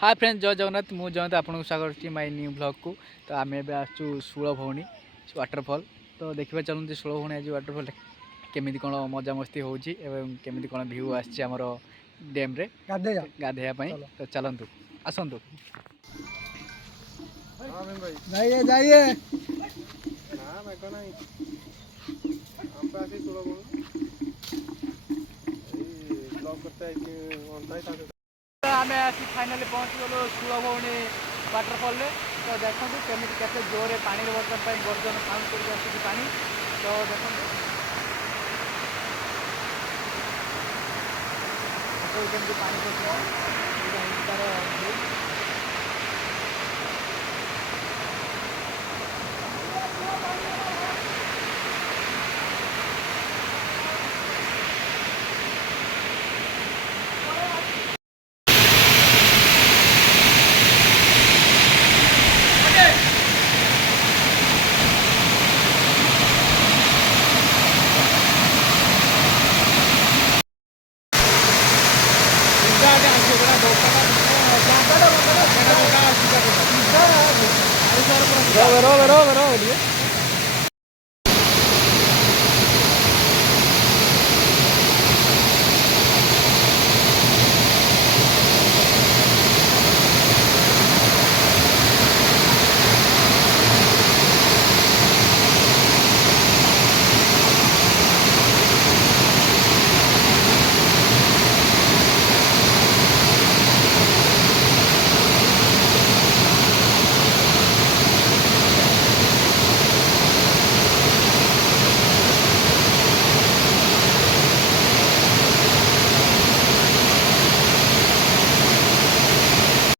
Hi friends जय जगन्नाथ मु जयंत आपको स्वागत करछि माय न्यू ब्लॉग को। तो आम ए आसु षोलभौणी वाटरफॉल। तो देखा चलते षोलभौणी आज वाटरफॉल केमी कौन मजा मस्ती होमी कौन भ्यू आमर डैम रे गाधेया। तो चलतु आसतु जाइए जाइए आम फाइनाली पहुँच गलु षोलभौणी वाटरफॉल रे। तो देखो केमी के जोरे पानी बर्तन गर्जन साउंड कर पानी। तो देखो केमी पानी तार रो